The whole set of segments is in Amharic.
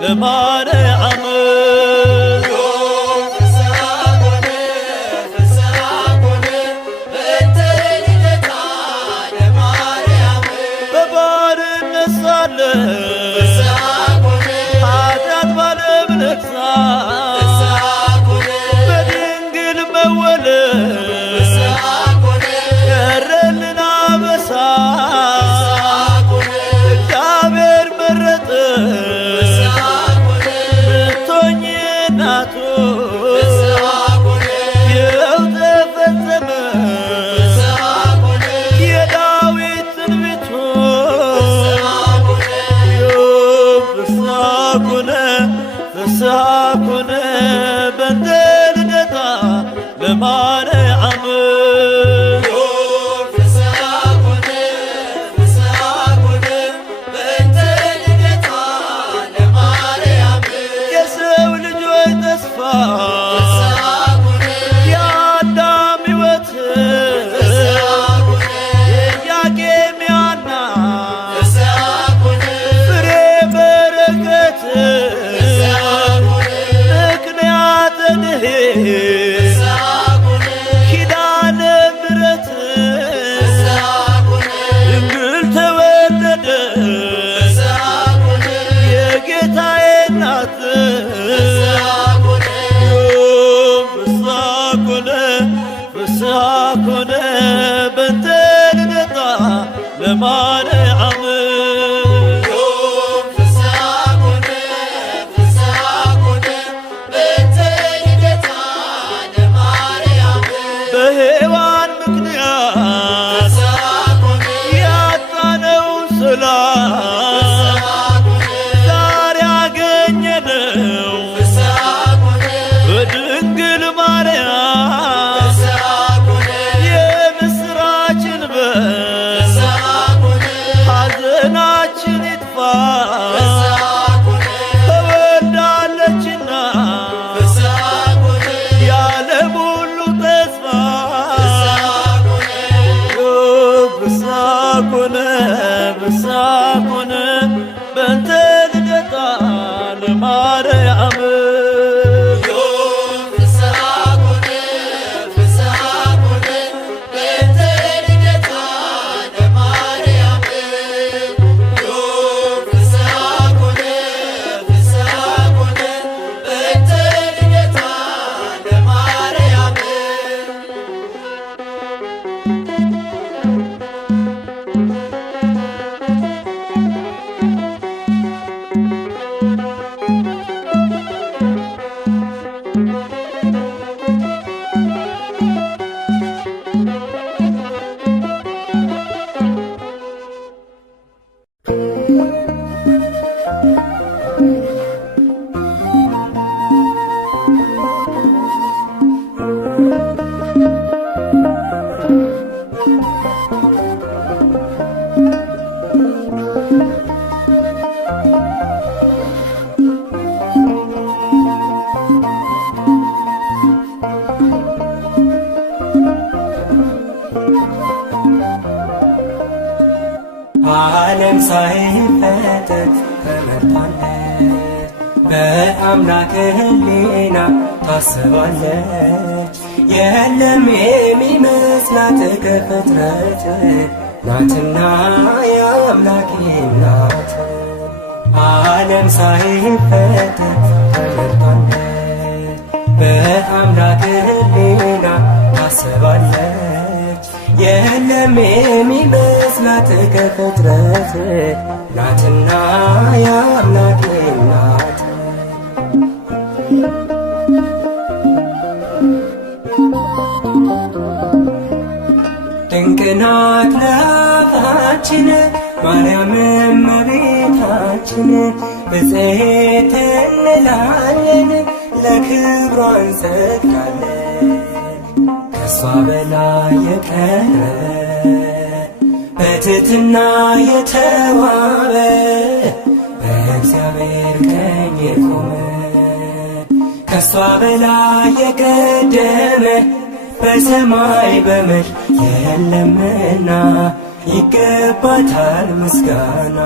ለማርያም በባርነት ሳለን ኃጢአት ባለም ነግሣ በድንግል መወለድ ቀረልን አበሳ እግዚአብሔር መረጠ ልትሆኚ እናቱ ይኸው ተፈጸመ የዳዊት ትንቢቱ ፍስሐ ኮነ ፍስሐ ኮነ በእንተ ልደታ ለማርያም የሰው ልጆች ተስፋ የአዳም ሕይወት የኢያቄም የሐና ፍሬ በረከት ምክንያተ ድኅነት ኪዳነ ምሕረት ድንግል ተወለደች የጌታዬ እናት ፍስሐ ኮነ ፍስሐ ኮነ በእንተ ልደታ ለማርያም በሔዋን ምክንያት ያጣነውን ሰላም ዛሬ አገኘነው በድንግል ማርያም የምስራችን በር ሐዘናችን ይጥፋ ተወልዳለችና የዓለም ሁሉ ተስፋ ፍስሐ ኮነ ፍስሐ ኮነ በእንተ ልደታ ለማርያም ዓለም ሳይፈጠር ተመርጣለች በአምላክ ሕሊና ታስባለች። የለም የሚመስላት ከፍጥረት ናትና የአምላክ ናት። ዓለም ሳይፈጠር ተመርጣለች በአምላክ ሕሊና ታስባለች። የለም የሚመስላት ከፍጥረት ናትና የአምላክ ናት። ድንቅ ናት ለአፋችን ማርያም እመቤታችን ብፅዕት እንላለን ለክብሯ እንሰግዳለን። ከሷ በላይ የቀረበ በትሕትና የተዋበ በእግዚአብሔር ቀኝ የቆመ ከሷ በላይ የቀደመ በሰማይ በምድር የለምና ይገባታል ምስጋና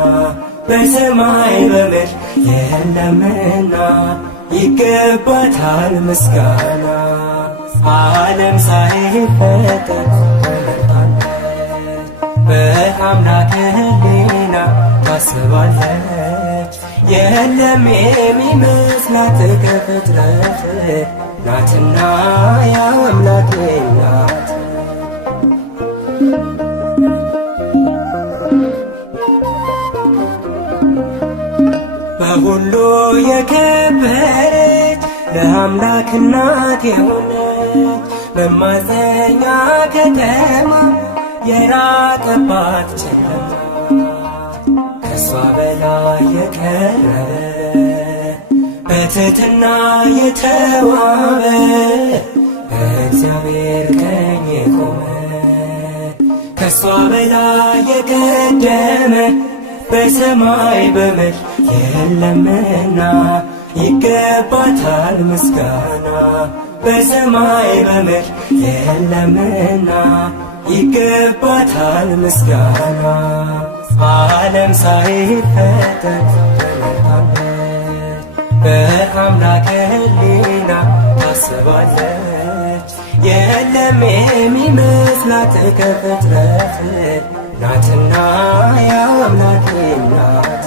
በሰማይ በምድር የለምና ይገባታል ምስጋና። ዓለም ሳይፈጠር በአምላክ ሕሊና ታስባለች። የለም የሚመስላት ከፍጥረት ናትና ያው አምላኬ ናት። በሁሉ የከበረች ለአምላክ እናት የሆነች መማፀኛ ከተማ የራቀባት ጨለማ ከሷ በላይ የቀረበ በትሕትና የተዋበ በእግዚአብሔር ቀኝ የቆመ ከሷ በላይ የቀደመ በሰማይ በምድር የለምና ይገባታል ምስጋና። በሰማይ በምድር የለምና ይገባታል ምስጋና። ዓለም ሳይፈጠር በአምላክ ሕሊና ታስባለች። የለም የሚመስላት ከፍጥረት ናትና ያው አምላኬ ናት።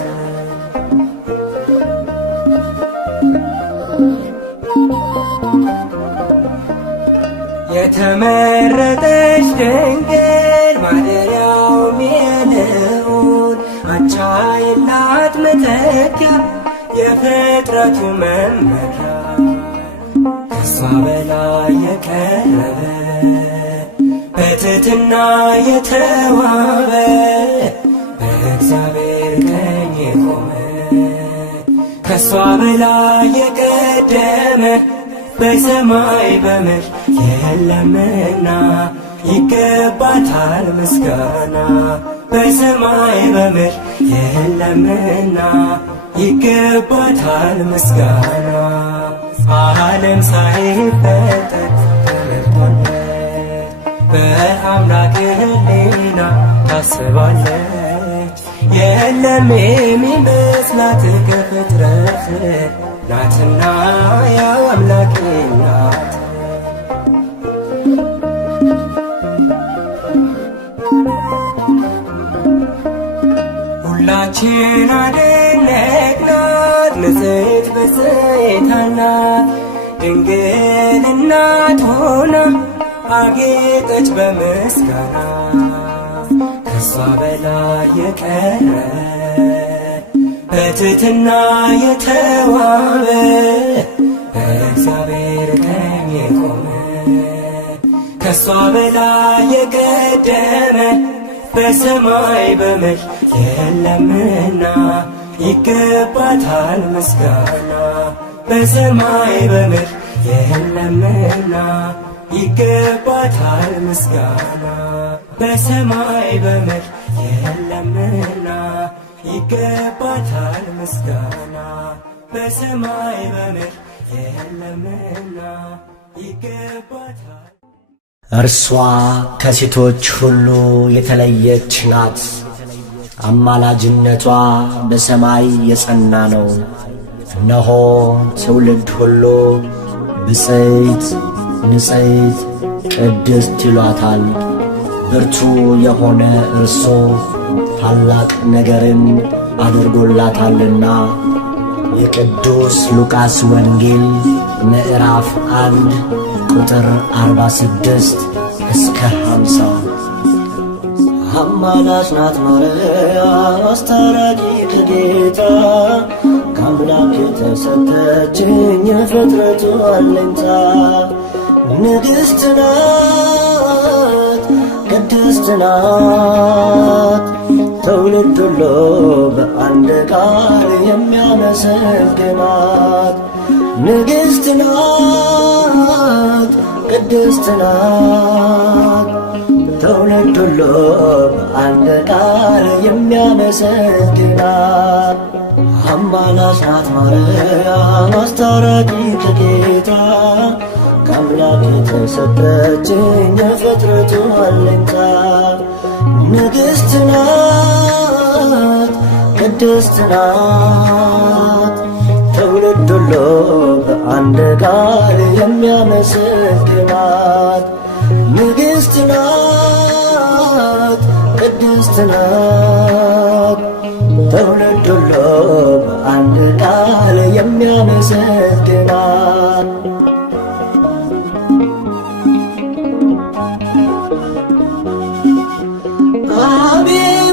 የተመረጠች ድንግል ማደሪያውም የልዑል አቻ የላት መተኪያ የፍጥረቱ መመኪያ ከሷ በላይ የቀረበ በትሕትና የተዋበ በእግዚአብሔር ቀኝ የቆመ ከሷ በላይ የቀደመ በሰማይ በምድር የለምና ይገባታል ምስጋና። በሰማይ በምድር የለምና ይገባታል ምስጋና። ዓለም ሳይፈጠር በአምላክ ሕሊና ታስባለች። የለም የሚመስላት ከፍጥረት ናትና ያው አምላኬ ናት። ሁላችን አደነቅናት ንጽሕት ብፅዕት ናት ድንግል እናት ሆና አጌጠች በምስጋና ከሷ በላይ የቀረበ በትሕትና የተዋበ በእግዚአብሔር ቀኝ የቆመ ከሷ በላይ የቀደመ በሰማይ በምድር የለምና ይገባታል ምስጋና። በሰማይ በምድር የለምና ይገባታል ምስጋና። በሰማይ በምድር የለምና ይገባታል ምስጋና። በሰማይ በምድር የለምና ይገባታል። እርሷ ከሴቶች ሁሉ የተለየች ናት። አማላጅነቷ በሰማይ የጸና ነው። እነሆ ትውልድ ሁሉ ብፅዕት ንጽሕት ቅድስት ይሏታል። ብርቱ የሆነ እርሱ ታላቅ ነገርን አድርጎላታልና። የቅዱስ ሉቃስ ወንጌል ምዕራፍ 1 ቁጥር 46 እስከ 50። አማላጅ ናት ማርያም አስታራቂ ከጌታ ከአምላክ የተሰጠችኝ የፍጥረቱ አለኝታ። ንግሥት ናት ቅድስት ናት ትውልድ ሁሉ በአንድ ቃል የሚያመሰግናት። ንግሥት ናት ቅድስት ናት ትውልድ ሁሉ በአንድ ቃል የሚያመሰግናት። አማላጅ ናት ማርያም አስታራቂ ከጌታ ከአምላክ የተሰጠችኝ የፍጥረቱ አለኝታ። ንግሥት ናት ቅድስት ናት። ትውልድ ሁሉ በአንድ ቃል የሚያመሰግናት ንግሥት ናት፣ ቅድስት ናት። ትውልድ ሁሉ በአንድ ቃል የሚያመሰግናት አብ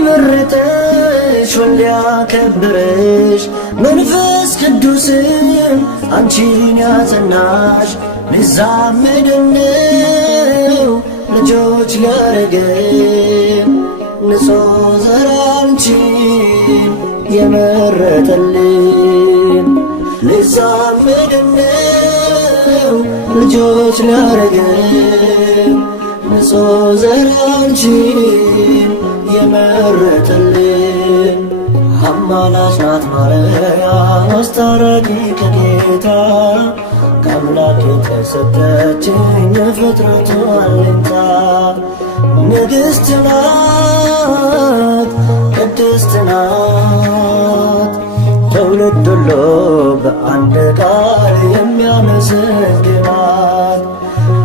መረጠሽ ወልድ ያከበረሽ መንፈስ ቅዱስም አንቺን ያጸናሽ ንዛምድነው ልጆች ሊያረገን ንጹሕ ዘር አንቺን የመረጠልን ልዛምድነው ልጆች ሊያረገን ንጹሕ ዘር አንቺን የመረጠልን አማላጅ ናት ማርያም አስታራቂ ከጌታ ከአምላክ የተሰጠችኝ የፍጥረቱ አለኝታ ንግሥት ናት፣ ቅድስት ናት። ትውልድ ሁሉ በአንድ ቃል የሚያመሰግናት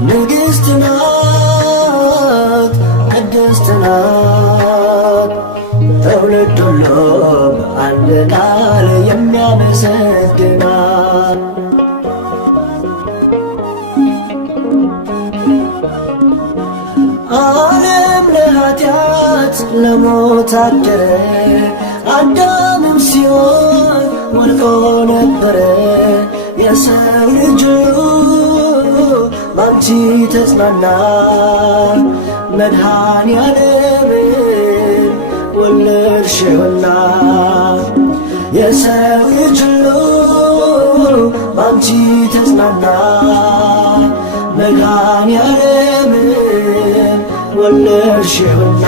ንግሥት ናት፣ ቅድስት ናት። ትውልድ ሁሉ በአንድ ቃል የሚያመሰግናት ዓለም ለኃጢአት ለሞት አደረ፣ አዳምም ሲሆን ወድቆ ነበረ። የሰው ልጅ ባንቺ ተጽናና፣ መድኃኔዓለምን ወለድሽውና። የሰው ልጅ ባንቺ ተጽናና፣ መድኃኔዓለምን ወለድሽውና።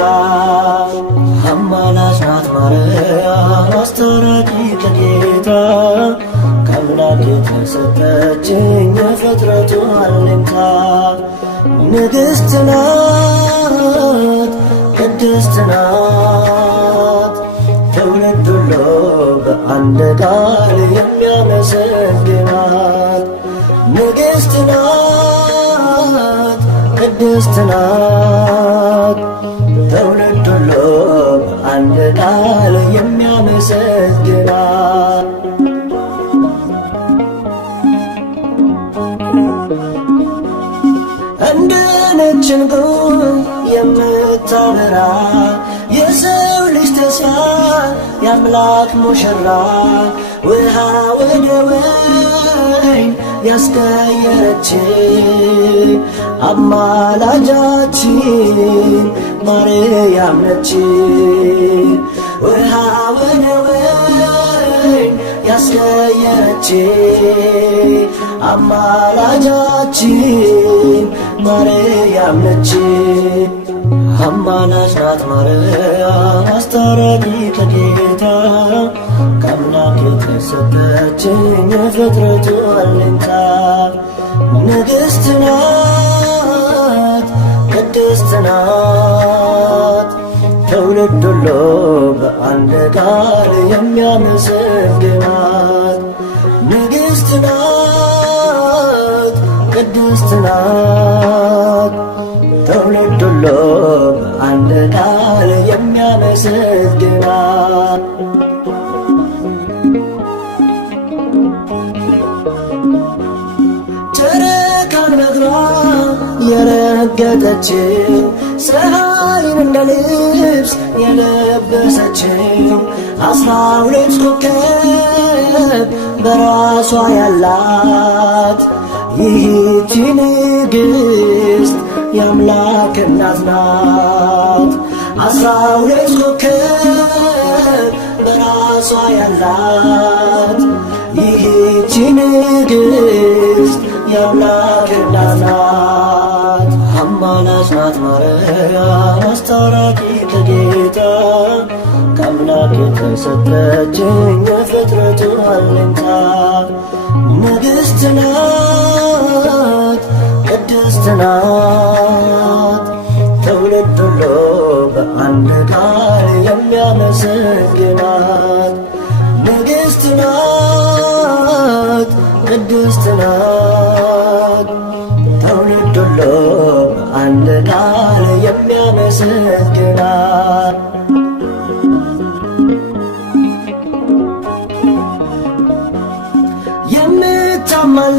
አማላጅ ናት ማርያም አስታራቂ ከጌታ ከአምላክ የተሰጠችኝ የፍጥረቱ አለኝታ ንግሥት ናት፣ ቅድስት ናት። ትውልድ ሁሉ በአንድ ቃል የሚያመሰግናት ንግሥት ናት፣ ቅድስት ናት። ትውልድ ሁሉ በአንድ ቃል የሚያመሰግናት እንደ ነጭ ዕንቁ የምታበራ የሰው ልጅ ተስፋ የአምላክ ሙሽራ ውሃ ወደ ወይን ያስቀየረች አማላጃችን ማርያም ነች። ውሃ ወደ ወይን ያስቀየረች አማላጃችን ማርያም ነች። አማላጅ ናት ማርያም አስታራቂ ከጌታ ከአምላክ የተሰጠችኝ የፍጥረቱ አለኝታ ንግሥት ናት፣ ቅድስት ናት። ትውልድ ሁሉ በአንድ ቃል የሚያመሰግናት ንግሥት ናት፣ ቅድስት ናት። ትውልድ ሁሉ በአንድ ቃል የሚያመሰግናት ጨረቃን በእግሯ የረገጠችው ፀሐይን እንደ ልብስ የለበሰችው 12 ኮከብ በራሷ ያላት ይህቺ ንግሥት የአምላክ እናት ናት። 12 ኮከብ በራሷ ያላት ይህቺ ንግሥት የአምላክ እናት ናት። አማላጅ ናት ማርያም አስታራቂ ከጌታ ከአምላክ የተሰጠችኝ የፍጥረቱ አለኝታ ንግሥት ናት፣ ቅድስት ናት። ትውልድ ሁሉ በአንድ ቃል የሚያመሰግናት ንግሥት ናት። ትውልድ ሁሉ በአንድ ቃል የሚያመሰግናት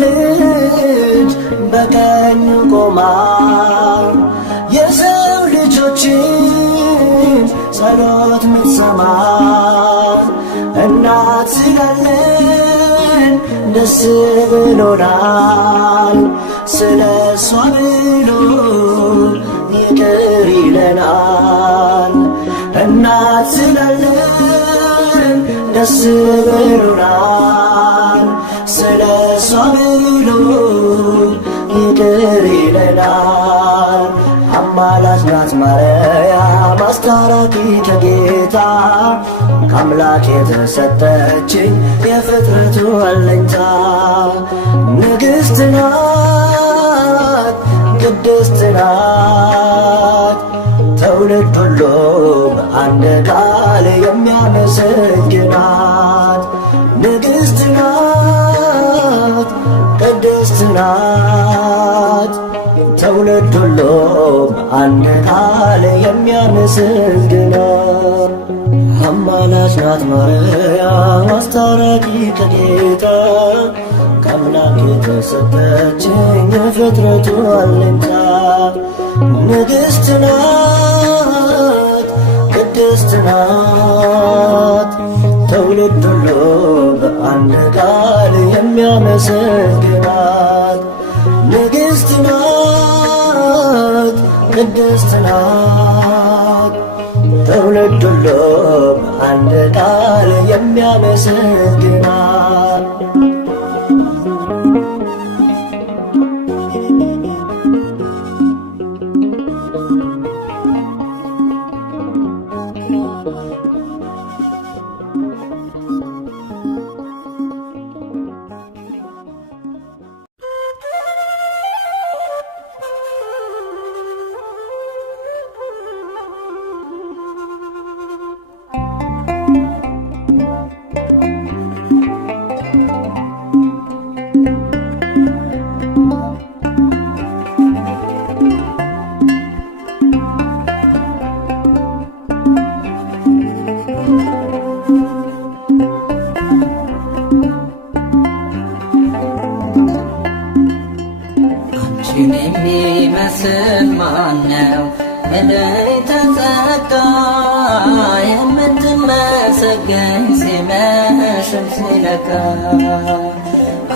የምታማልድ በቀኙ ቆማ የሰው ልጆችን ጸሎት ምትሰማ እናት ስላለን ደስ ብሎናል። ስለ እሷ ብሎ ይቅር ይለናል። እናት ስላለን ደስ ብሎናል። ስለ እሷ ብሎ ይቅር ይለናል። አማላጅ ናት ማርያም አስታራቂ ከጌታ ከአምላክ የተሰጠችኝ የፍጥረቱ አለኝታ ንግሥት ናት ቅድስት ናት። ትውልድ ሁሉ በአንድ ቃል የሚያመሰግናት ንግሥት ናት ቅድስት ናት። ትውልድ ሁሉ በአንድ ቃል የሚያመሰግናት አማላጅ ናት ማርያም አስታራቂ ከጌታ ከአምላክ የተሰጠችኝ የፍጥረቱ አለኝታ ንግሥት ናት ቅድስት ናት። ትውልድ ሁሉ በአንድ ቃል የሚያመሰግናት ንግሥት ናት ቅድስት ናት። ትውልድ ሁሉ በአንድ ቃል የሚያመሰግናት የሚመስል ማነው? መለይተ ጸጋ የምትመሰገኝ ሲመሽም ሲነጋ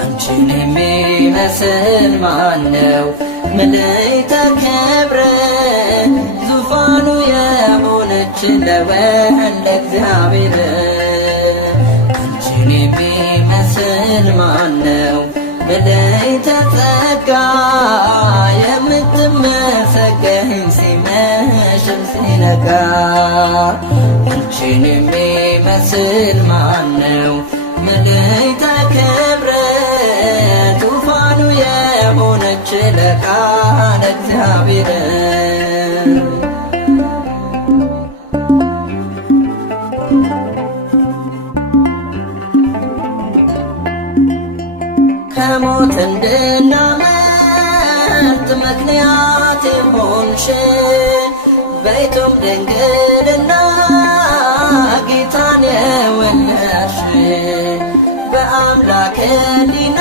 አንቺን የሚመስል ማነው? መለይተ ክብር ዙፋኑ የሆነች ለወልደ እግዚአብሔር አንቺን የሚመስል ማነው? መለይተ ጸጋ የምትመሰገኝ ሲመሽም ሲነጋ አንቺን የሚመስል ማነው? መለይተ ክብር ዙፋኑ የሆነች ለቃለ እግዚአብሔር ከሞት እንድናመልጥ ምክንያት የሆንሽ በይቱም ድንግልና ጌታን የወለድሽ በአምላክ ሕሊና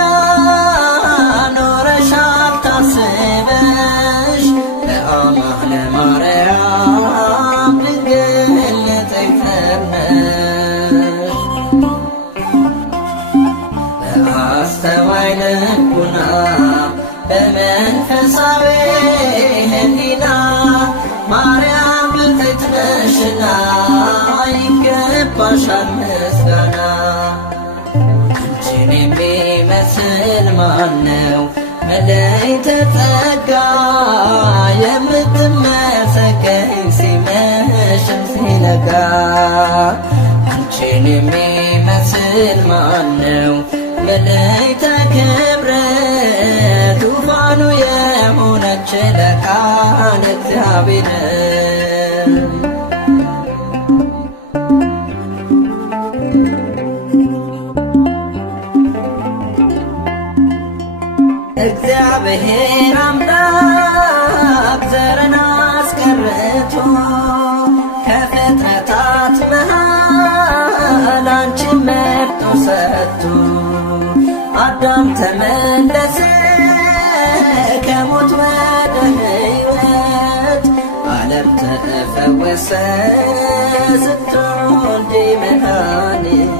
ኖረሻል ታስበሽ ለአማነ ማርያም ድንግል ንጽሕት ነሽ። በአስተዋይ ልቡና በመንፈሳዊ ሕሊና ማርያም ብፅዕት ነሽና ይገባሻል ምስጋና። አንቺን የሚመስል ማነው? መለይተ ጸጋ የምትመሰገኝ ሲመሽም ሲነጋ አንቺን የሚመስል ማነው? መለይተ ክብር ዙፋኑ የሆነች ለቃለ እግዚአብሔር እግዚአብሔር አምላክ ዘርን አስቀርቶ ከፍጥረታት መሃል አንቺን መርጦ ሰጥቶ አዳም ተመለሰ ከሞት ወደ ሕይወት ዓለም ተፈወሰ ስትወልጂ መድኃኒት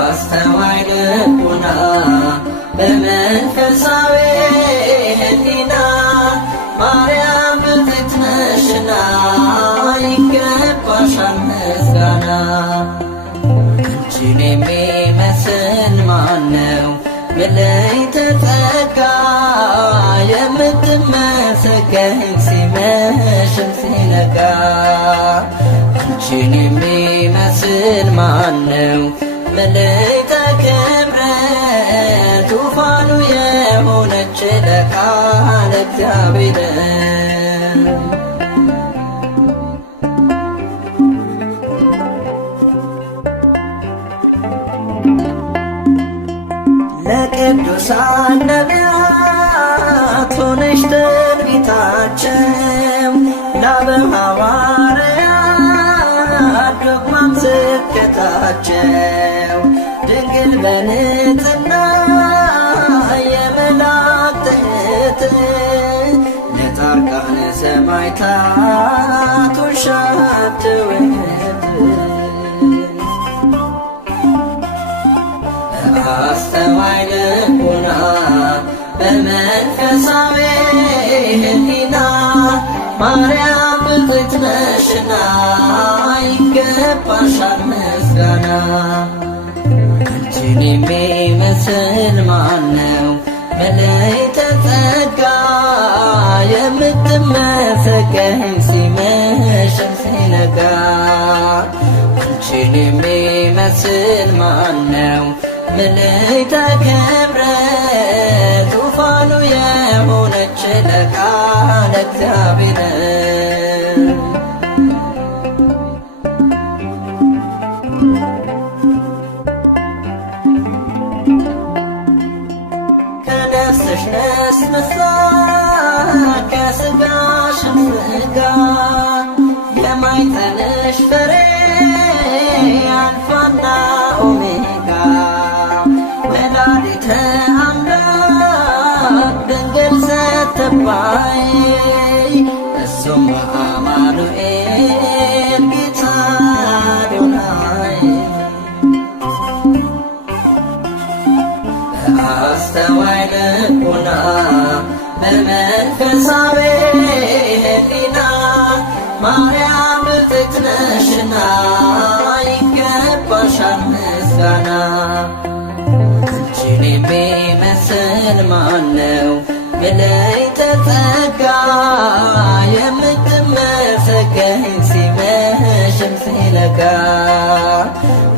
አስተዋይ ልቡና በመንፈሳዊ ሕሊና ማርያም ብፅዕት ነሽና ይገባሻል ምስጋና። አንቺን የሚመስል ማነው ምልዕተ ጸጋ የምትመሰገኝ ሲመሽም ሲነጋ። አንቺን የሚመስል ማነው ምልዕተ ክብረት ዙፋኑ የሆነች ለቃለ እግዚአብሔር ለቅዱሳን ነቢያት ሆነሽ ትንቢታቸው ለአበው ሐዋርያት ዶግማም ስብከታቸው ድንግል በንጽሕና የመላእክት እህት ለጻድቃነ ሰማዕታት ውሻት ውህት አስተዋይ ልቡና በመንፈሳዊ ሕሊና ማርያም ብፅዕት ነሽና ይገባሻል ምስጋና። አንቺን የሚመስል ማነው ምልዕተ ጸጋ የምትመሰገኝ ሲመሽም ሲነጋ። አንቺን የሚመስል ማነው ምልዕተ ክብረት ዙፋኑ የሆነች ለቃለ እግዚአብሔር ከነፍስሽ ነስንሳ ከሥጋሽም ሥጋ የማኅፀንሽ ፍሬ አልፋና ኦሜጋ ወላዲተ አምላክ ድንግል ስትባይ እሱም አማኑኤል ጌታ አዶናይ። አስተዋይ ልቡና በመንፈሳዊ ሕሊና ማርያም ብፅዕት ነሽና ይገባሻል ምስጋና። አንቺን የሚመስል ማነው ምልዕተ ጸጋ የምትመሰገኝ ሲመሽም ሲነጋ።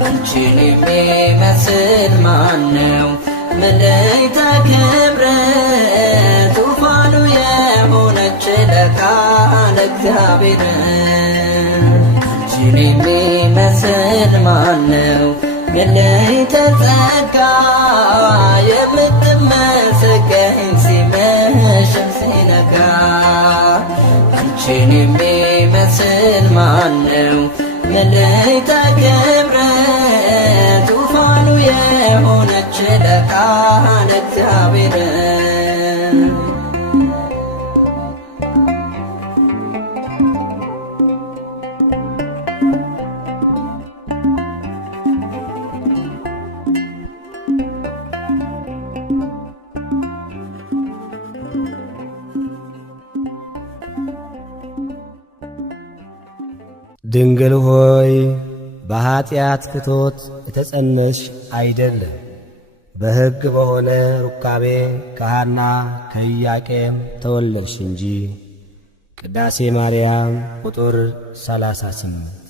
አንቺን የሚመስል ማነው ምልዕተ ክብረት ዙፋኑ የሆነች ለቃለ እግዚአብሔር አንቺን የሚመስል ማነው ምልዕተ ጸጋ የምትመሰገኝ ሲመሽም ሲነጋ። አንቺን የሚመስል ማነው ምልዕተ ክብረት ዙፋኑ የሆነች ለቃለ እግዚአብሔር ድንግል ሆይ በኀጢአት ፍቶት የተጸነሽ አይደለም፣ በሕግ በሆነ ሩካቤ ከሐና ከኢያቄም ተወለድሽ እንጂ። ቅዳሴ ማርያም ቁጥር 38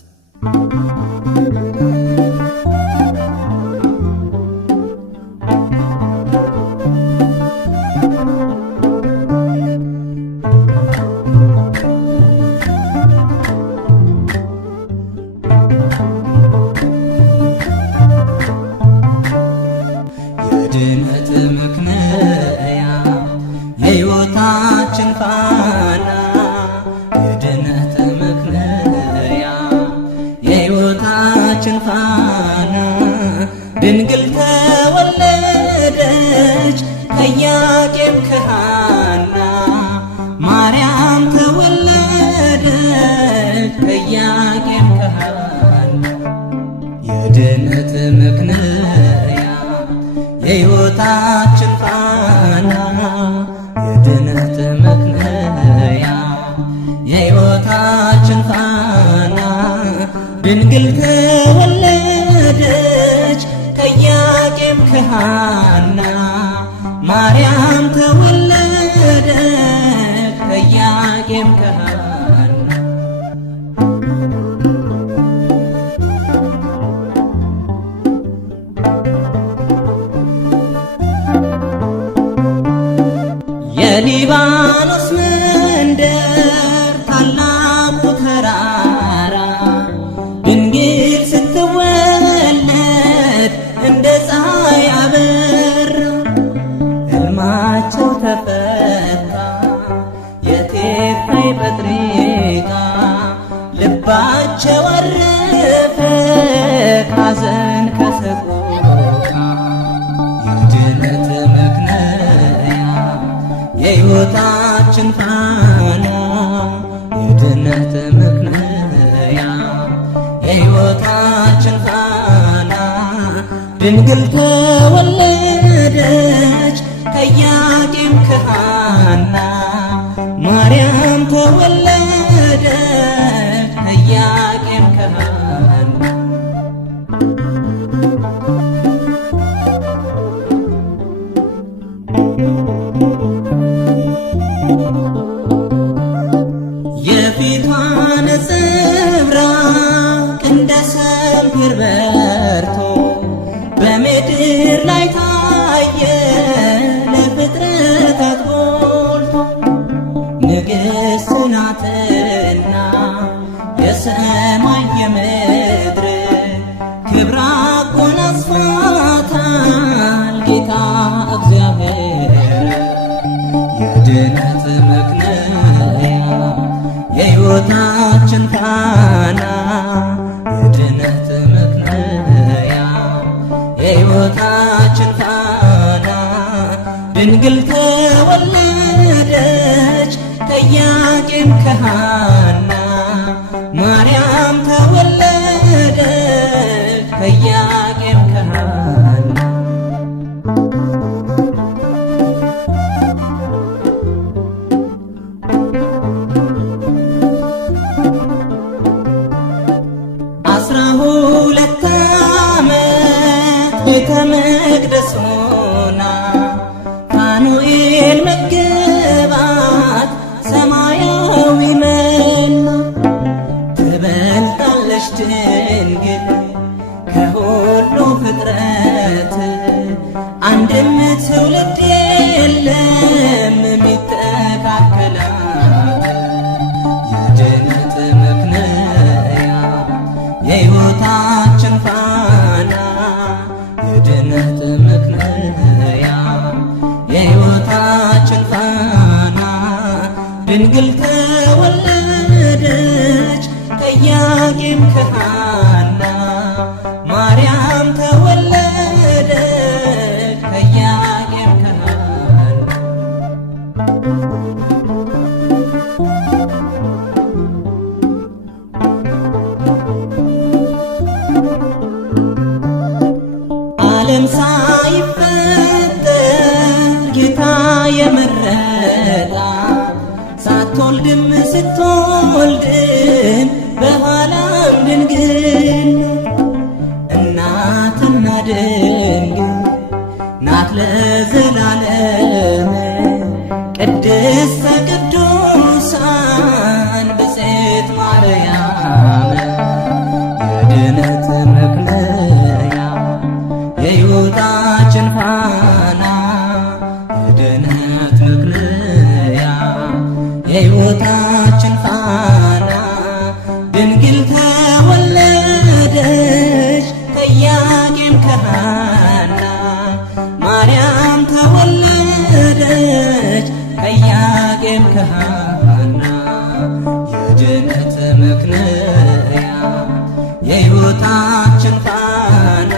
ድንግል ተወለደች ከኢያቄም ከሐና ማርያም ተወለደች ከኢያቄም ከሐና የድነት ምክንያት የሕይወታችን ፋና የድነት ምክንያት የሕይወታችን ፋና ድንግል ተወለደች ከኢያቄም ከሐና ማርያም ተወለደች ከኢያቄም ከሐና የሊባኖስ መንደር ታላቁ ተራራ ድንግል ስትወለድ እንደ ፀሐይ አበራ ሕልማቸው ተፈታ የቴፋይ ጴጥሪቃ ልባቸው አረፈ ካዘን ከሰቆቃ የድነት ምክንያት የሕይወታችን ፋና የድነት ምክንያት የሕይወታችን ፋና ድንግል ተወለደች ከኢያቄም ከሐና ማርያም ተወለደች ከኢያቄም ከሐና የፊቷ ነጸብራቅ እንደ ሰምፔር በርቶ በምድር ላይ ታየ ለፍጥረታት ጎልቶ ንግሥት ናትና የሰማይ የምድር ክብራ አጎናጽፏታል ጌታ እግዚአብሔር የድነት ምክንያት የሕይወታችን ፋና የድነት ምክንያት የሕይወታችን ፋና ድንግል ተወለደች ከኢያቄም ከሐና ማርያም ተወለደች ከኢያቄም ከሐና ሁለት ዓመት ቤተ መቅደስ ሆና ፋኑኤል መገባት ሰማያዊ መና ትበልጣለች ድንግል ከሁሉ ፍጥረት አንድም ትውልድ የለም የሚተካከላት የድነት ምክንያት የሕይወታችን ፋና የድነት ምክንያት የሕይወታችን ፋና ድንግል ተወለደች ከኢያቄም ከሐና ማርያም ተወለደች ከኢያቄም ከሐና ዓለም ሳይፈጠር ጌታ የመረጣት ሳትወልድም ስትወልድም በኋላም ድንግል እናትና ድንግል ናት ለዘላለም ቅድስተ ቅዱሳን ብፅዕት ማርያም የድነት ምክንያት የሕይወታችን ፋና የድነት ምክንያት የሕይወታችን ፋና ድንግል ተወለደች ከኢያቄም ከሐና ማርያም ተወለደች ከኢያቄም ከሐና የድነት ምክንያት የሕይወታችን ፋና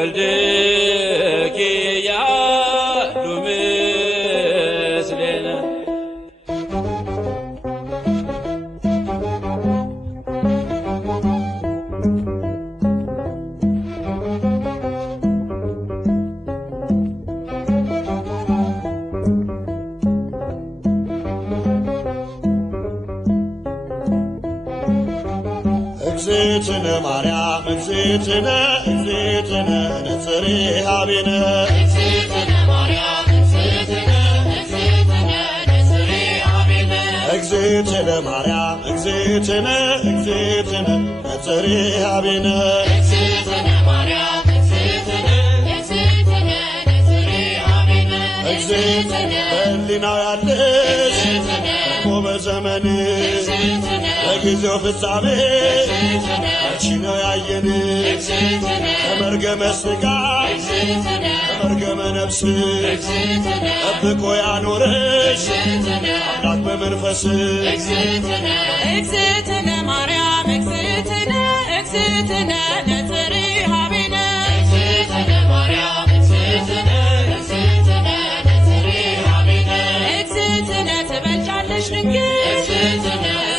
ወልድኪ ያሉ ምስሌነ እግዝእትነ ማርያም እግዝእትነ እግዝእትነ ነጽሬ ኀቤነ እግዝእትነ ማርያም እግዝእትነ እግዝእትነ ነጽሬ ኀቤነ እግዝእትነ ማርያም እግዝእትነ እግዝእትነ ነጽሬ ኀቤነ እግዝእትነ ማርያም እግዝእትነ እግዝእትነ ነጽሬ ኀቤነ እግዝእትነ በሕሊናው ያለሽ ቆመ ዘመን በጊዜው ፍጻሜ አንቺ ነው ያየን ከመርገመ ሥጋ ከመርገመ ነፍስ ጠብቆ ያኖረሽ አምላክ በመንፈስ እግዝእትነ ማርያም እግዝእትነ እግዝእትነ ነጽሬ ኀቤነ እግዝእትነ ማርያም እግዝእትነ እግዝእትነ ነጽሬ ኀቤነ እግዝእትነ ትበልጫለሽ ድንግል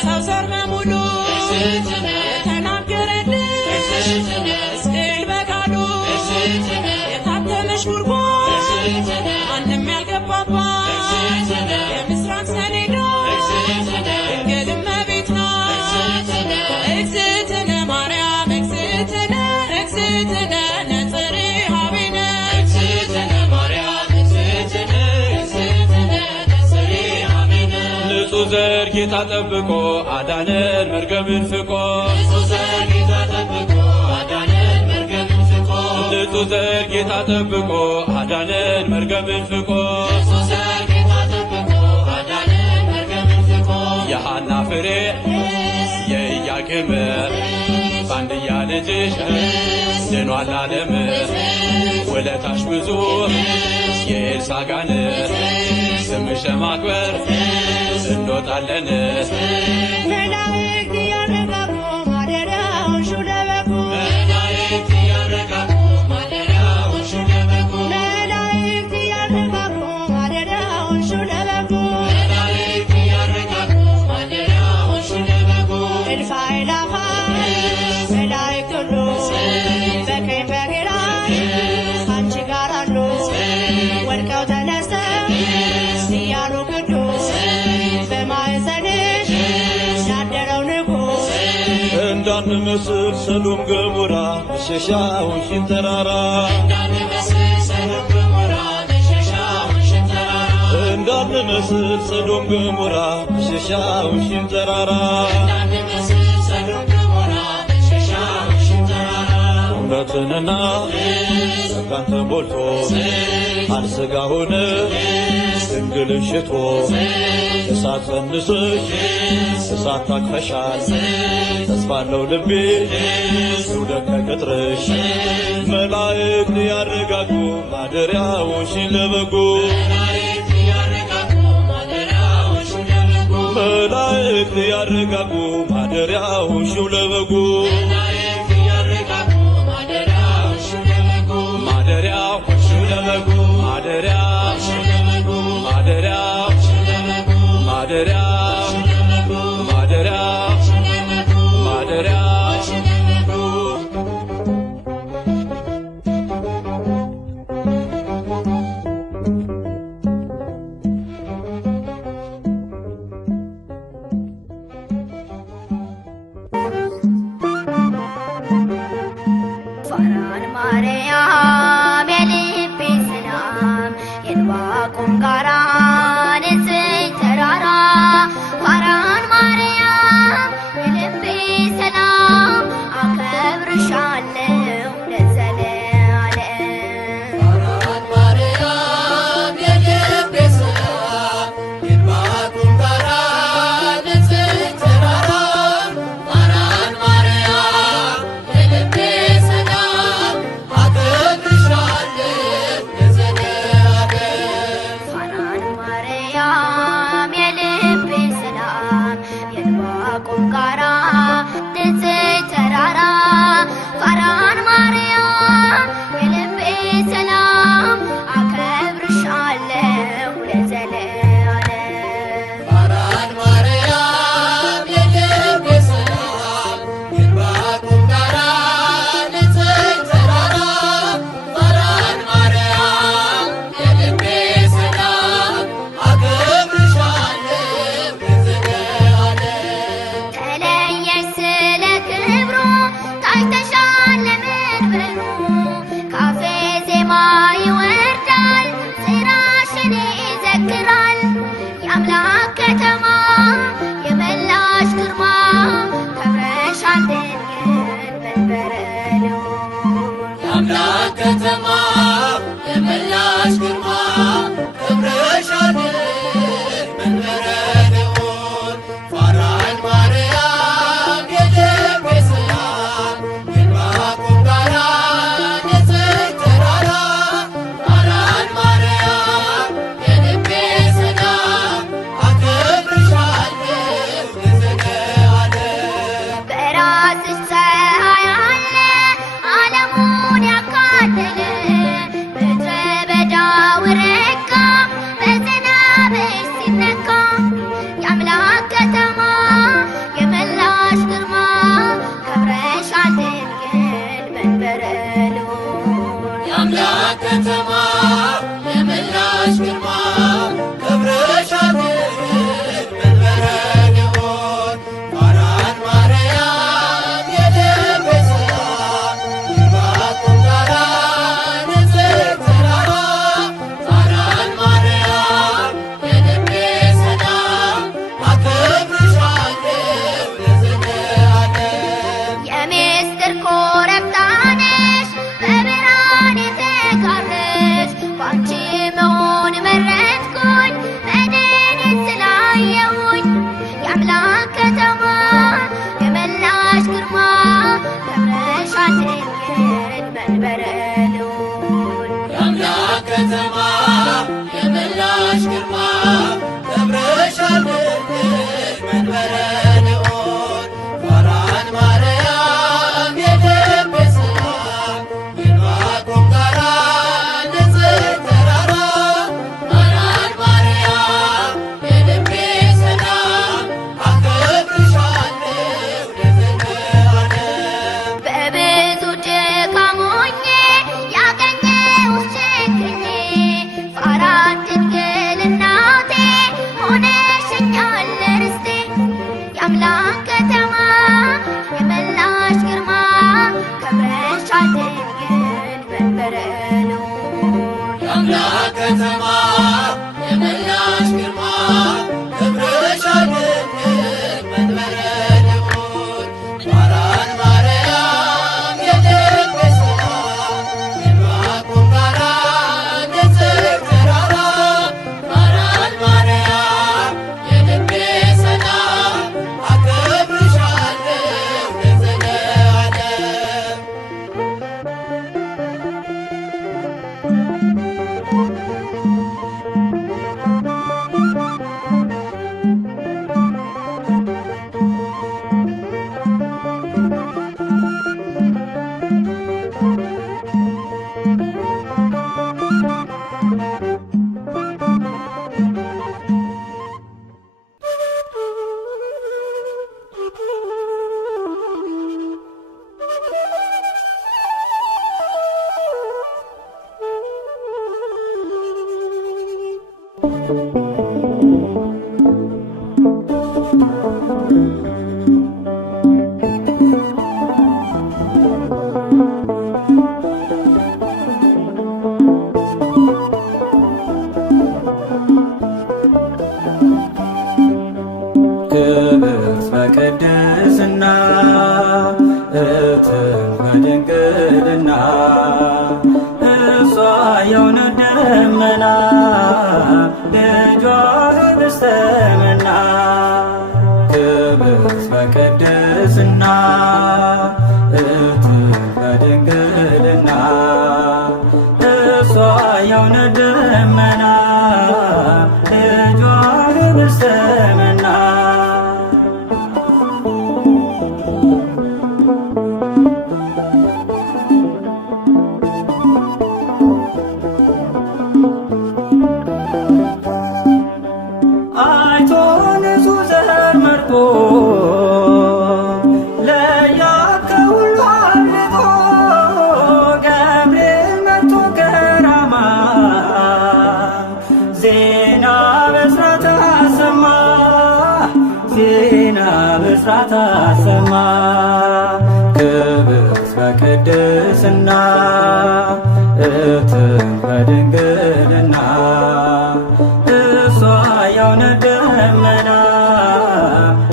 ሰው ዘር በሙሉ የተናገረልሽ ሕዝቅኤል በቃሉ የታተመሽ ጉድጓድ ማንም ያልገባባት የምስራቅ ሰሌዳ ድንግል እመቤት ናት። እግዝእትነ ማርያም እግዝእትነ እግዝእትነ ነጽሬ ኀቤነ እግዝእትነ ማርያም እግዝእትነ እግዝእትነ ነጽሬ ኀቤነ ንጹሕ ዘር ጌታ ጠብቆ አዳነን መርገምን ፍቆ ንጹሕ ዘር ጌታ ጠብቆ አዳነን መርገምን ፍቆ ንጹሕ ዘር ጌታ ጠብቆ አዳነን መርገምን ፍቆ ንጹሕ ዘር ጌታ ጠብቆ አዳነን መርገምን ፍቆ የሐና ፍሬ የኢያቄም በአንድያ ልጅሽ ድኗል ዓለም ውለታሽ ብዙ የኤልሳጋን ስምሽ ለማክበር እንወጣለን መላእክት ያረጋጉ ማደሪያውን ሹለበኩ መላእክት ያረጋጉ ማደሪያውን ሹለበኩ መላእክት ያረጋጉ ማደሪያውን ሹለበኩ መላእክት ያረጋጉ ማደሪያውን ሹለበኩ እልፍ አእላፋት መላእክት ሁሉ በቀኝ በግራ ከአንቺ ጋር አሉ ወድቀው ተነስተው እያሉ ቅዱስ በማኅፀንሽ ያደረው ንጉሥ እንዳንመስል ሰዶም ገሞራ መሸሻውን ተራራ እንዳንመስል ሰዶም ገሞራ መሸሻውን ተራራ እውነትንና ጸጋን ተሞልቶ አልሥጋ ሆነ ድንግልን ሽቶ እሳት ጸንሰሽ እሳት ታቅፈሻል ተስፋለው ልቤ ይውደቅ ከቅጥርሽ መላእክት ያረጋጉ ማደሪያውሽን ለበጉ መላእክት ያረጋጉ ማደሪያውሽን ለበጉ ማደሪያው ለበጉ ማደሪያው ማደሪያው ማደሪያው ማደሪያው ማደሪያው ፋራን ማርያም የልቤ ሰላም የዕንባቆም ጋራ ንጽሕት ተራራ ፋራን ማርያም የልቤ ሰላም አከብርሻለሁ ለዘለዓለም። ፋራን ማርያም የልቤ ሰላም የዕንባቆም ጋራ ንጽሕት ተራራ ፋራን ማርያም የልቤ ሰላም የአምላክ ከተማ የመላሽ ግርማ ክብርሻድር መንበረ ልዑል ፋራን ማርያም የልቤ ሰላም የዕንባቆም ጋራ ንጽሕት ተራራ ፋራን ማርያም የልቤ ሰላም አከብርሻለሁ ለዘለዓለም። በራስሽ ፀሐይ አለ ዓለሙን ያካለለ ምድረ በዳው ረጋ በዝናብሽ ሲነካ የአምላክ ከተማ የመላሽ ግርማ ከብረሻል ድንግል መንበረ ልዑል። የአምላክ ከተማ የመላሽ ግርማ ክብርሻል ድንግል መንበረ ልዑል ፋራን ማርያም የልቤ ሰላም የዕንባቆም ጋራ ንጽሕት ተራራ ፋራን ማርያም የልቤ ሰላም አከብርሻለሁ ለዘለዓለም። የምስጢር ኮረብታ ነሽ በብርሃን የተጋረድሽ ባንቺ መሆን መረጥኩኝ መድንን ስላየሁኝ የአምላክ ከተማ የመላሽ ግርማ ከብረሻል ድንግል መንበረ ልዑል። የአምላክ ከተማ የመላሽ ግርማ ክብርሻል ድንግል መንበረ ልዑል ፋራን ማርያም የልቤ ሰላም የዕንባቆም ጋራ ንጽሕት ተራራ ፋራን ማርያም የልቤ ሰላም አከብርሻለሁ ለዘለዓለም። በብዙ ድካም ሆኜ ያገኘሁሽ ችግኜ ፋራን ድንግል እናቴ ሆነሽኛል ርስቴ የአምላክ ከተማ የመላሽ ግርማ ከብረሻል ድንግል መንበረ ልዑል። የአምላክ ከተማ የመላሽ ግርማ ክብርሻል ድንግል መንበረ ልዑል ፋራን ማርያም የልቤ ሰላም የዕንባቆም ጋራ ንጽሕት ተራራ ፋራን ማርያም የልቤ ሰላም አከብርሻለሁ ለዘለዓለም። ክብርት በቅድስና እትም በድንግልና እሷ የእውነት ደመና ልጇ ኅብስተ መና። ክብርት በቅድስና እትም በድንግልና እሷ የእውነት ደመና ልጇ ኅብስተ መና። አይቶ ንጹሕ ዘር መርጦ ለያት ከሁሉ አብልጦ ገብርኤል መጥቶ ከራማ ዜና ብስራት አሰማ ዜና ብስራት አሰማ። ክብርት በቅድስና እትም በድንግልና እሷ የእውነት ደመና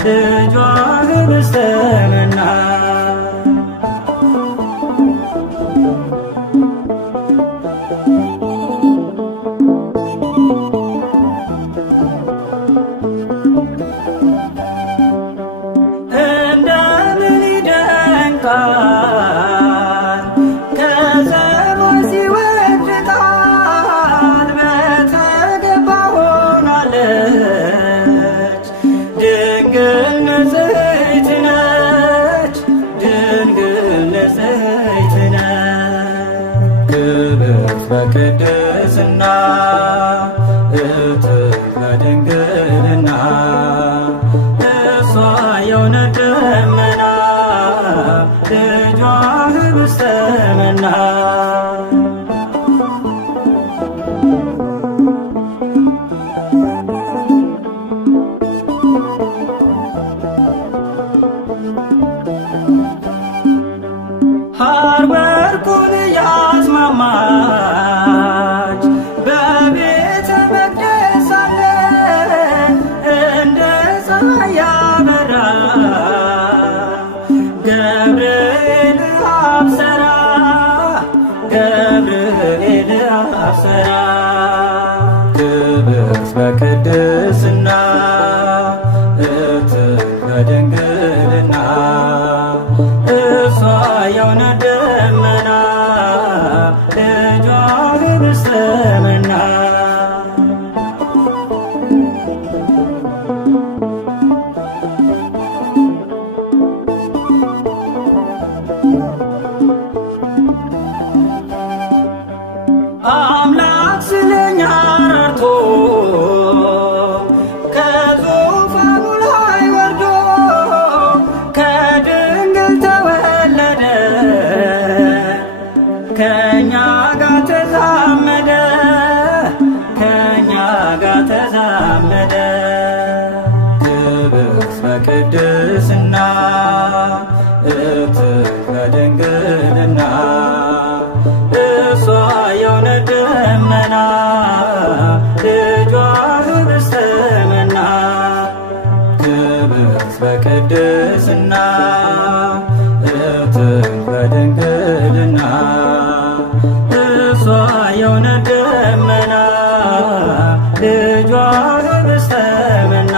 ልጇ ኅብስተ መና። በቅድስና እትህ በድንግልና እሷ የእውነት ደመና ልጇ ኅብስተ መና ሐር ወርቁን ያስማማች በቤተ መቅደስ ሳለ እንደ ፀሐይ ያበራ ገብርኤል አብሰራ ገብርኤል አብሰራ ክብርት በቅድስና እትህ በድንግልና እሷ የእውነት ደመና ልጇ ኅብስተ መና አምላክ ስለኛ ራርቶ ከዙፋኑ ላይ ወርዶ ከድንግል ተወለደ ከእኛ ጋር ተዛመደ ከእኛ ጋር ተዛመደ ክብርት በቅድስና እትህ በድንግልና እሷ የእውነት ደመና ልጇ ኅብስተ መና ክብርት በቅድስና እትህ በድንግልና እሷ የእውነት ደመና ልጇ ኅብስተ መና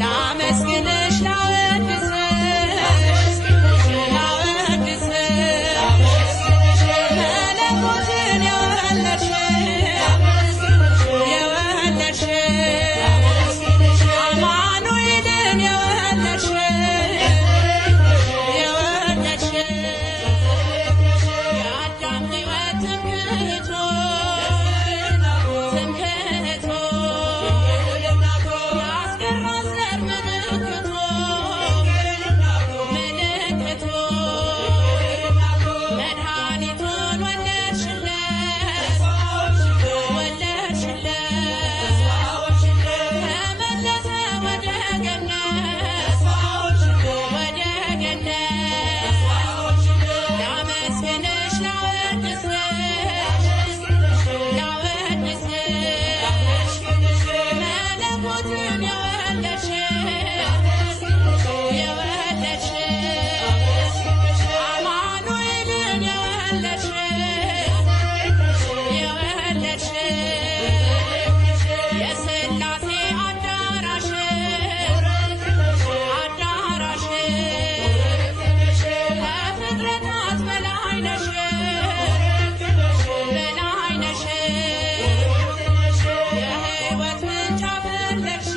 ላመስግንሽ መለኮትን የወለድሽ አማኑኤልን የወለድሽ የአዳም ሕይወት ትምክህቶ ያስገራል ዘር ምልክቶ መድኃኒቱን ወለድሽለት ተመለሰ ወደ ገነት ላመስግንሽ ላወድስሽ መለኮትን የወለድሽ አማኑኤልን የወለድሽ የሥላሴ አዳራሽ ከፍጥረታት በላይ ነሽ የሕይወት ምንጭ አፈለቅሽ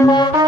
Thank you.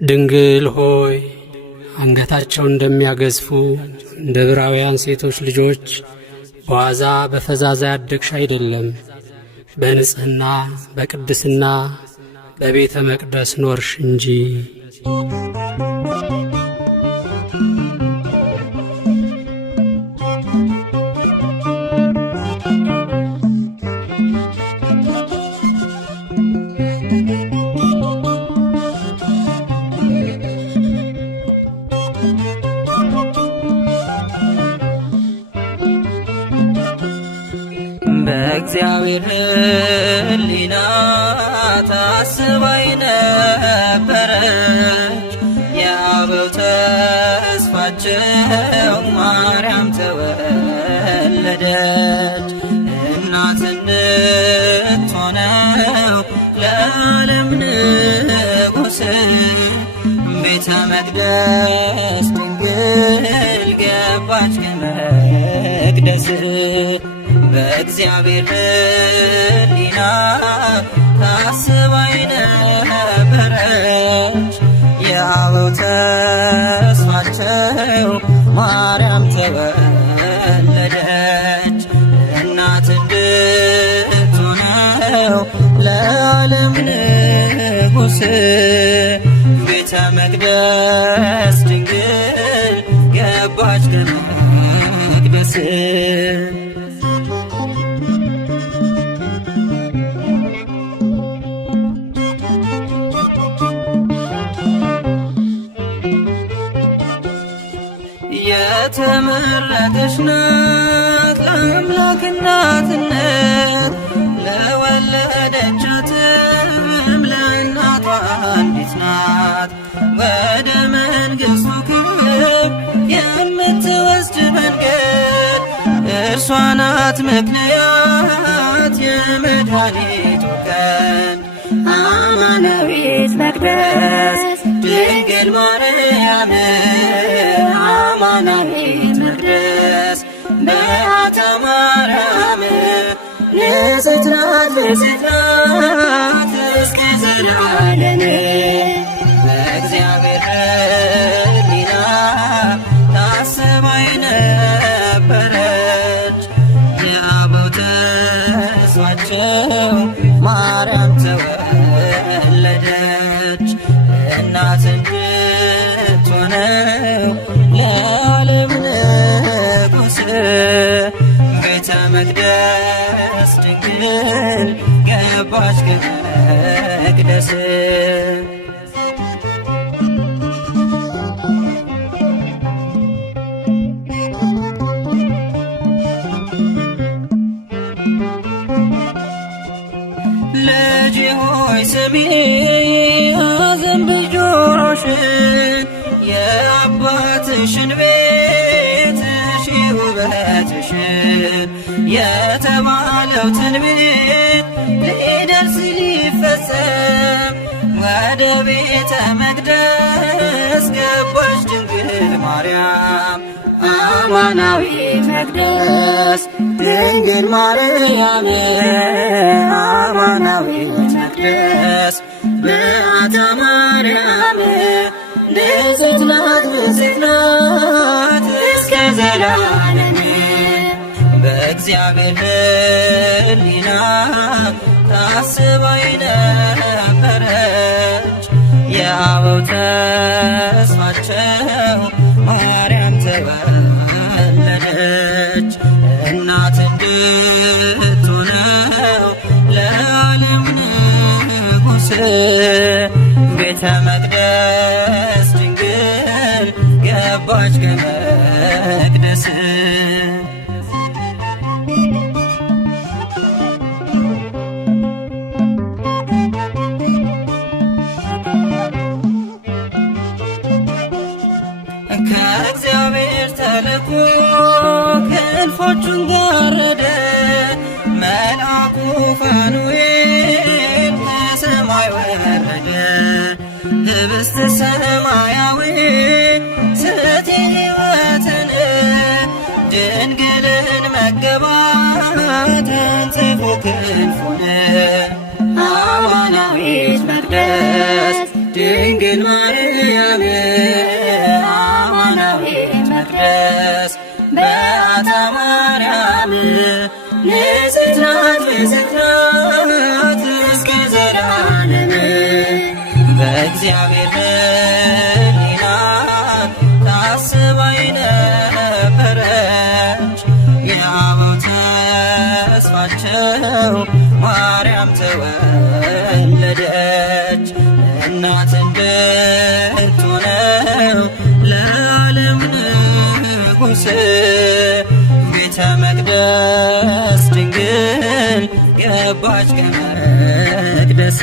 ድንግል ሆይ አንገታቸው እንደሚያገዝፉ እንደ ዕብራውያን ሴቶች ልጆች በዋዛ በፈዛዛ ያደግሽ አይደለም። በንጽሕና በቅድስና በቤተ መቅደስ ኖርሽ እንጂ። በእግዚአብሔር ሕሊና ታስባይ ነበረች የአበው ተስፋቸው ማርያም ተወለደች። እናት እንድትሆነው ለዓለም ንጉሥ ቤተ መቅደስ ድንግል ገባች ከመቅደስ። በእግዚአብሔር ሕሊና ታስባይ ነበረች የአበው ተስፋቸው ማርያም ተወለደች። እናት እንድትሆነው ለዓለም ንጉሥ ቤተ መቅደስ ድንግል ገባች ከመቅደስ። የተመረጠች ናት ለአምላክ እናትነት ለወለደቻትም ለእናቷ አንዲት ናት። ወደ መንግሥቱ ክብር የምትወስድ መንገድ እርሷ ናት ምክንያት የመድኃኒቱ ቀን። አማናዊት መቅደስ ድንግል ማርያም አማናዊት መቅደስ በዓታ ማርያም ንጽሕት ናት ንጽሕት ናት እስከ ዘላለም። በእግዚአብሔር ሕሊና ታስባይ ነበረች የአበው ተስፋቸው ማርያም ተወለደች። እናት እንድትሆነው ለዓለም ንጉሥ ቤተ መቅደስ ድንግል ገባች ከመቅደስ። ልጄ ሆይ ስሚ አዘንብል ጆሮሽን የአባትሽን ቤት እሺ ውበትሽን የተባለው ትንቢት ሊደርስ ሊፈጸም ወደ ቤተ መቅደስ ገባች ድንግል ማርያም አማናዊት መቅደስ ድንግል ማርያም አማናዊት መቅደስ በዓታ ማርያም ንጽሕት ናት ንጽሕት ናት እስከ ዘላለም። በእግዚአብሔር ሕሊና ታስባይ ነበረች የአበው ተስፋቸው ማርያም ተወለደች። እናት እንድትሆነው ለዓለም ንጉሥ ቤተ መቅደስ ድንግል ገባች ከመቅደስ። ከእግዚአብሔር ተልኮ ክንፎቹን ጋረደ መልአኩ ፋኑኤል ከሰማይ ወረደ። ህብስተ ሰማያዊ ስቲ ሕይወትን መገባት አንጽፎ ክንፉን አማናዊት መቅደስ ድንግል ማርያም አማናዊት መቅደስ በዓታ ማርያም ንጽሕት ናት ንጽሕት ናት እስከ ዘላለም በእግዚአብሔር ሕሊና ታስባ የነበረች የአበው ተስፋቸው ማርያም ተወለደች። እናት እንድትሆነው ለዓለም ንጉሥ ቤተ መቅደስ ድንግል ገባች ከመቅደስ።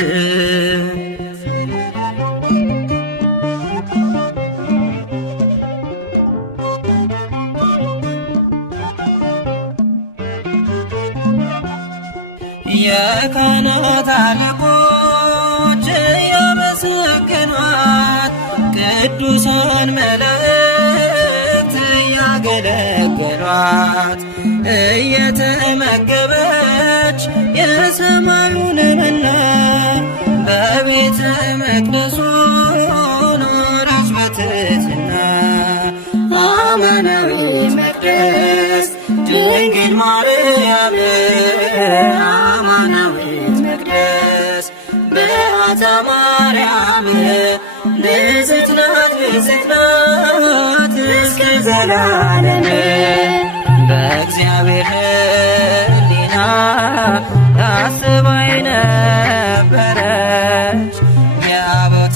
የካህናት አለቆች እያመሰገኗት ቅዱሳን መላእክት እያገለገሏት እየተመገበች የሰማዩን መና በቤተ መቅደሱ ኖረች በትሕትና። አማናዊት መቅደስ ድንግል ማርያም አማናዊት መቅደስ በዓታ ማርያም ንጽሕት ናት ንጽሕት ናት እስከ ዘላለም በእግዚአብሔር ሕሊና ታስባ የነበረች የአበው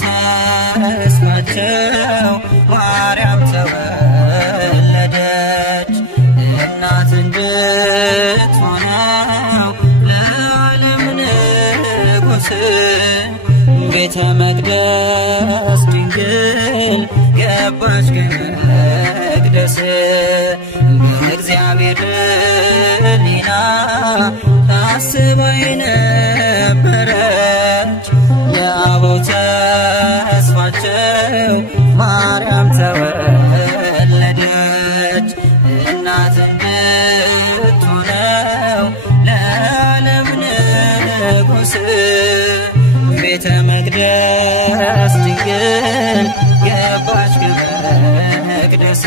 ተስፋቸው ማርያም ተወለደች። እናት እንድትሆነው ለዓለም ንጉሥ ቤተ መቅደስ ድንግል ገባች ከመቅደስ። በእግዚአብሔር ሕሊና ታስባ የነበረች የአበው ተስፋቸው ማርያም ተወለደች። እናት እንድትሆነው ለዓለም ንጉሥ ቤተ መቅደስ ድንግል ገባች ከመቅደስ።